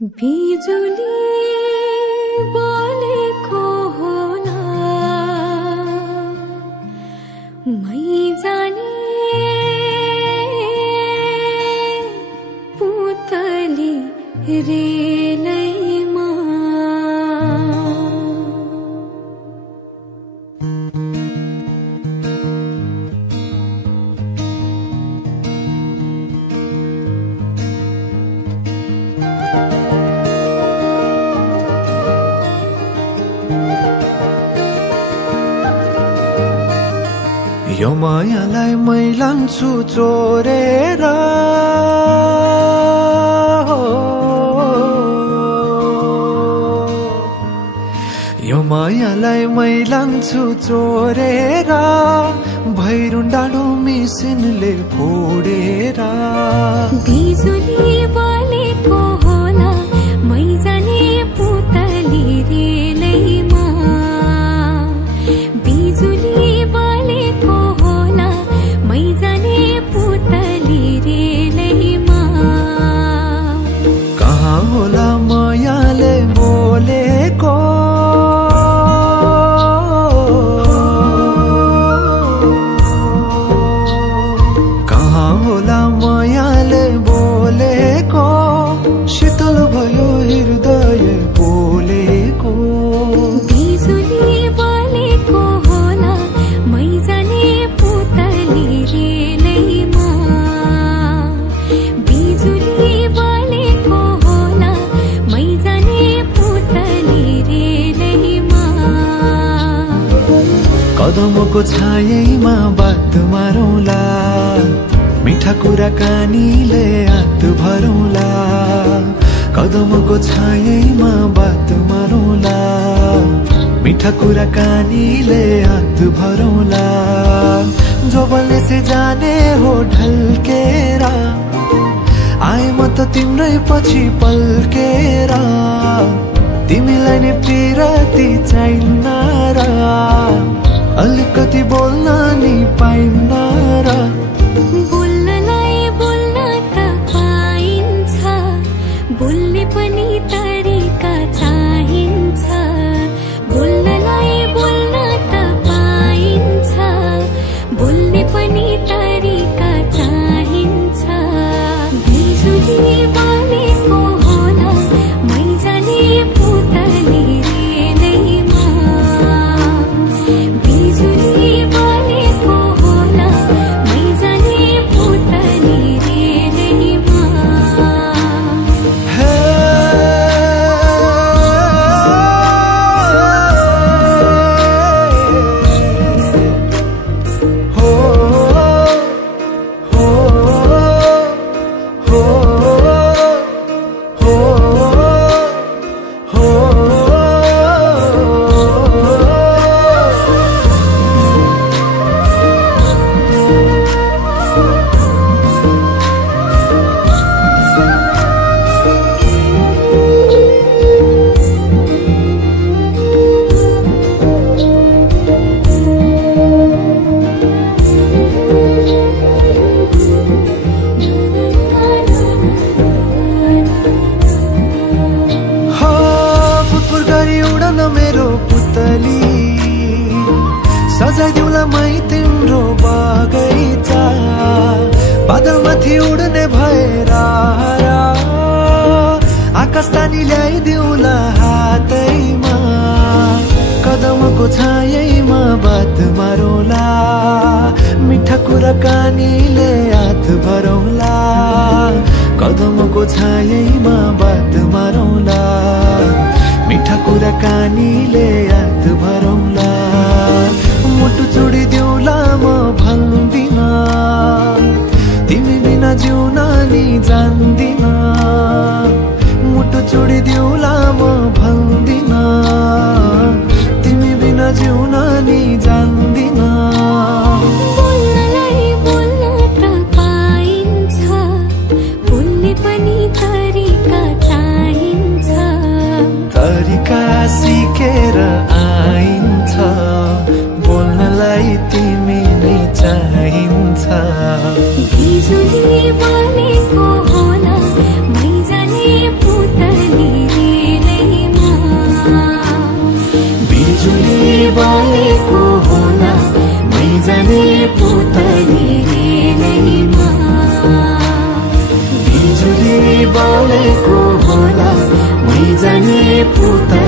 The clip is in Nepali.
बिजुली बोलेको होला मै जाने पुतली रेलैमा यो मायालाई मै लान्छु चोरेर यो मायालाई मै लान्छु चोरेर भैरुन डाँडो मिसिनले फोडेर बिजुली बोलेको होला मै जाने पुतली रेलैमा बिजुली बोलेको होला मै जाने पुतली रेलैमा कहाँ होला मायाले बोलेको कहाँ होला मायाले बोलेको शीतल भयो हृदय बोलेको बिजुली बोलेको होला मै जाने पुतली रेलैमा बिजुली बोलेको होला मै जाने पुतली रेलैमा कदमको छायैमा बात मारौँला मिठा कुराकानीले हात भरौँला कदमको छायैमा बात मारौँला मिठा कुराकानीले हात भरौँला जो बोल्ने से जाने हो ढल्केर आए म त तिम्रै पछि पल्केर तिमीलाई नै पिरती चाहिन्न र अलिकति बोल्न नि पाइन्न र बोल्नलाई बोल्न त पाइन्छ बोल्ने पनि तरिका चाहिन्छ बोल्नलाई बोल्न त पाइन्छ बोल्ने पनि तरिका चाहिन्छ बिजुली बोलेको होला मै जाने पुतली रेलैमा बिजुली बोलेको होला मै जाने पुतली रेलैमा हे हो हो हो हो फुरफुर गरी उडन मेरो पुतली सजाइदिउँला मै तिम्रो बगैँचा बादलमाथि उड्ने भएर आकाश तानी ल्याइदिउँला हातैमा कदमको छायैमा बात मारौँला मिठा कुराकानीले हात भरौँला कदमको छायैमा बात मारौँला मिठा कुराकानीले हात भरौँला मुटु छोडिदेऊला म भन्दिन तिमी बिना जिउन नि जान्दिन मुटु छोडिदेऊला म भन्दिन तिमी बिना जिउन नि जान्दिन बोल्नलाई बोल्न त पाइन्छ बोल्ने पनि तरिका चाहिन्छ तरिका सिकेर आइन्छ बोल्नलाई तिमी नै चाहिन्छ बिजुली बोलेको होला जाने पुतली रेलैमा बिजुली बलेको होला मै जाने पुतली